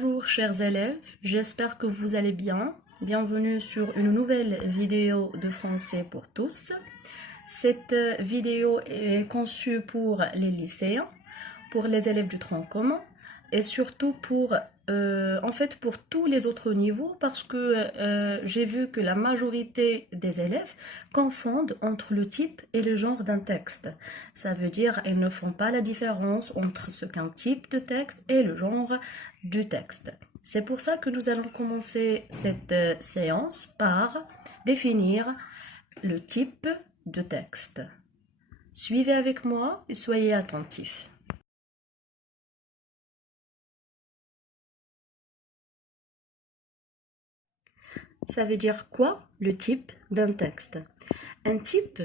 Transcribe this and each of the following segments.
Bonjour chers élèves, j'espère que vous allez bien. Bienvenue sur une nouvelle vidéo de français pour tous. Cette vidéo est conçue pour les lycéens, pour les élèves du tronc commun et surtout pour pour tous les autres niveaux parce que j'ai vu que la majorité des élèves confondent entre le type et le genre d'un texte. Ça veut dire qu'ils ne font pas la différence entre ce qu'un type de texte et le genre du texte. C'est pour ça que nous allons commencer cette séance par définir le type de texte. Suivez avec moi et soyez attentifs. Ça veut dire quoi, le type d'un texte? Un type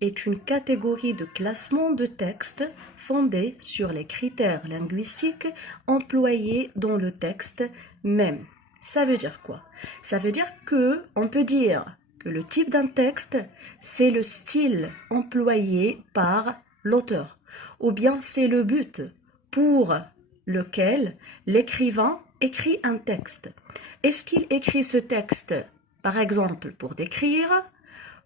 est une catégorie de classement de texte fondée sur les critères linguistiques employés dans le texte même. Ça veut dire quoi? Ça veut dire que on peut dire que le type d'un texte, c'est le style employé par l'auteur, ou bien c'est le but pour lequel l'écrivain écrit un texte. Est-ce qu'il écrit ce texte, par exemple, pour décrire,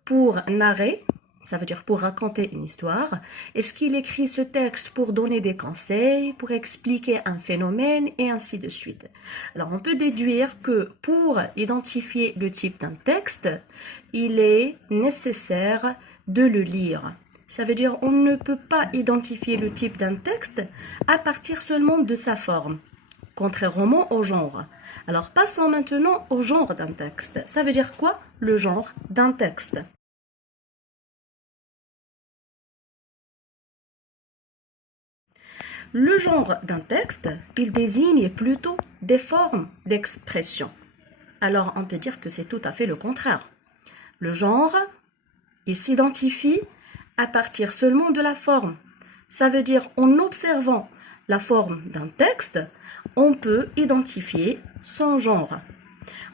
pour narrer, ça veut dire pour raconter une histoire? Est-ce qu'il écrit ce texte pour donner des conseils, pour expliquer un phénomène et ainsi de suite? Alors, on peut déduire que pour identifier le type d'un texte, il est nécessaire de le lire. Ça veut dire on ne peut pas identifier le type d'un texte à partir seulement de sa forme, contrairement au genre. Alors, passons maintenant au genre d'un texte. Ça veut dire quoi, le genre d'un texte? Le genre d'un texte, il désigne plutôt des formes d'expression. Alors, on peut dire que c'est tout à fait le contraire. Le genre, il s'identifie à partir seulement de la forme. Ça veut dire, en observant la forme d'un texte, on peut identifier son genre.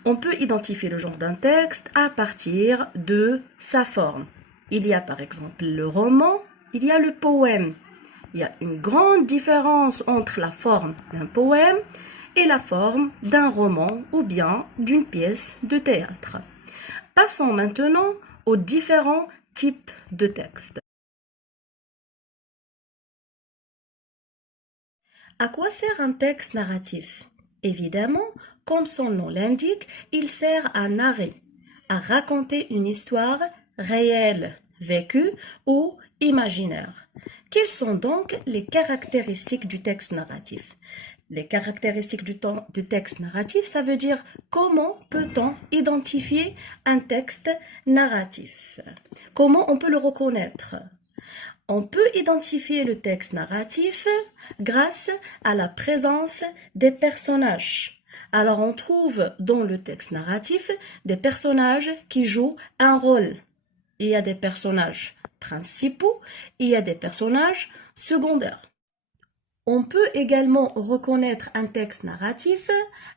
On peut identifier le genre d'un texte à partir de sa forme. Il y a par exemple le roman, il y a le poème. Il y a une grande différence entre la forme d'un poème et la forme d'un roman ou bien d'une pièce de théâtre. Passons maintenant aux différents types de textes. À quoi sert un texte narratif? Évidemment, comme son nom l'indique, il sert à narrer, à raconter une histoire réelle, vécue ou imaginaire. Quelles sont donc les caractéristiques du texte narratif? Les caractéristiques du texte narratif, ça veut dire comment peut-on identifier un texte narratif? Comment on peut le reconnaître? On peut identifier le texte narratif grâce à la présence des personnages. Alors on trouve dans le texte narratif des personnages qui jouent un rôle. Il y a des personnages principaux, il y a des personnages secondaires. On peut également reconnaître un texte narratif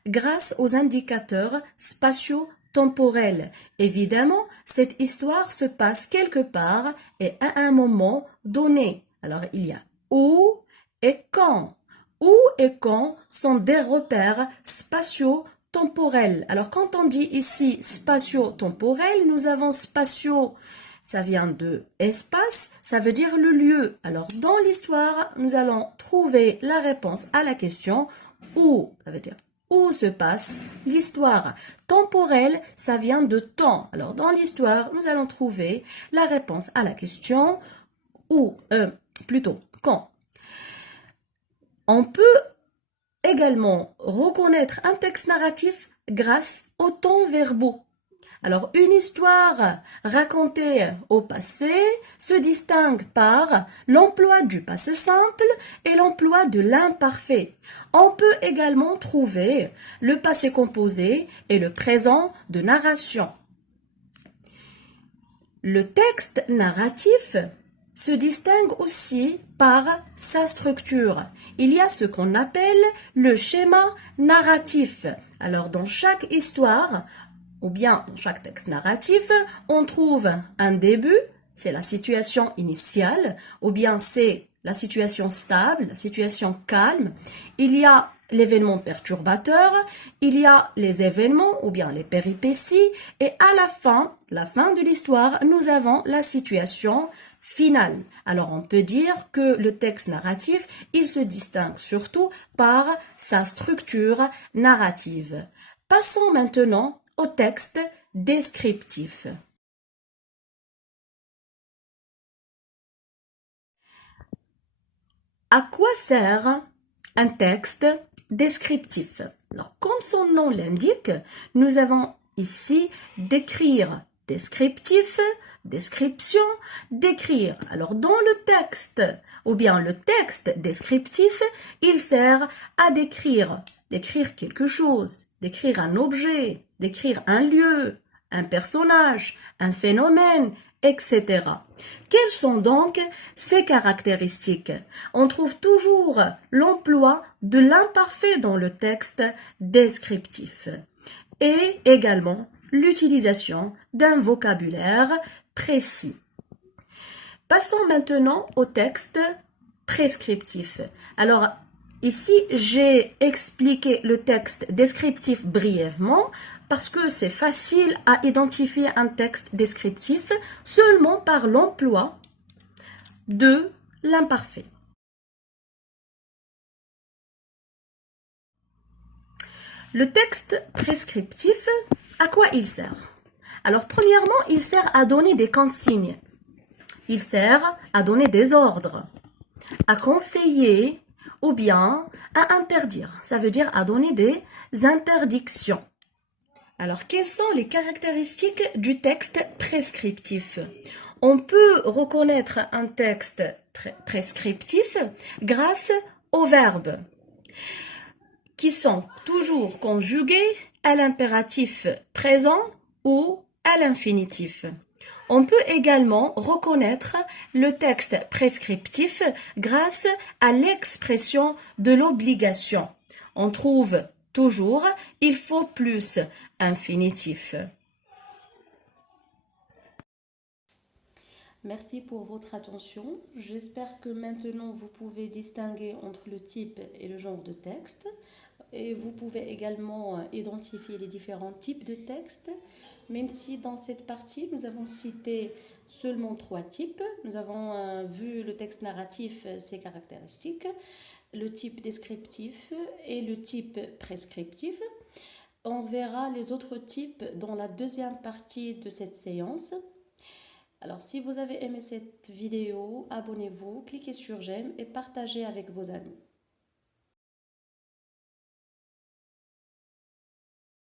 grâce aux indicateurs spatio-temporels. Évidemment, cette histoire se passe quelque part et à un moment donné. Alors, il y a où et quand. Où et quand sont des repères spatio-temporels. Alors, quand on dit ici spatio-temporel, nous avons spatio, ça vient de espace, ça veut dire le lieu. Alors, dans l'histoire, nous allons trouver la réponse à la question où, ça veut dire où se passe l'histoire. Temporel, ça vient de temps. Alors, dans l'histoire, nous allons trouver la réponse à la question où, plutôt, quand. On peut également reconnaître un texte narratif grâce aux temps verbaux. Alors, une histoire racontée au passé se distingue par l'emploi du passé simple et l'emploi de l'imparfait. On peut également trouver le passé composé et le présent de narration. Le texte narratif se distingue aussi par sa structure. Il y a ce qu'on appelle le schéma narratif. Alors, dans chaque histoire, ou bien dans chaque texte narratif, on trouve un début, c'est la situation initiale, ou bien c'est la situation stable, la situation calme. Il y a l'événement perturbateur, il y a les événements ou bien les péripéties et à la fin de l'histoire, nous avons la situation finale. Alors on peut dire que le texte narratif, il se distingue surtout par sa structure narrative. Passons maintenant au texte descriptif. À quoi sert un texte descriptif? Alors, comme son nom l'indique, nous avons ici d'écrire descriptif, description, décrire. Alors, dans le texte, ou bien le texte descriptif, il sert à décrire quelque chose, décrire un objet, décrire un lieu, un personnage, un phénomène, etc. Quelles sont donc ces caractéristiques? On trouve toujours l'emploi de l'imparfait dans le texte descriptif et également l'utilisation d'un vocabulaire précis. Passons maintenant au texte prescriptif. Alors, ici, j'ai expliqué le texte descriptif brièvement parce que c'est facile à identifier un texte descriptif seulement par l'emploi de l'imparfait. Le texte prescriptif, à quoi il sert? Alors, premièrement, il sert à donner des consignes. Il sert à donner des ordres, à conseiller ou bien à interdire. Ça veut dire à donner des interdictions. Alors, quelles sont les caractéristiques du texte prescriptif? On peut reconnaître un texte prescriptif grâce aux verbes qui sont toujours conjugués à l'impératif présent ou à l'infinitif. On peut également reconnaître le texte prescriptif grâce à l'expression de l'obligation. On trouve toujours il faut plus infinitif. Merci pour votre attention. J'espère que maintenant vous pouvez distinguer entre le type et le genre de texte. Et vous pouvez également identifier les différents types de textes, même si dans cette partie, nous avons cité seulement 3 types. Nous avons vu le texte narratif, ses caractéristiques, le type descriptif et le type prescriptif. On verra les autres types dans la deuxième partie de cette séance. Alors, si vous avez aimé cette vidéo, abonnez-vous, cliquez sur j'aime et partagez avec vos amis.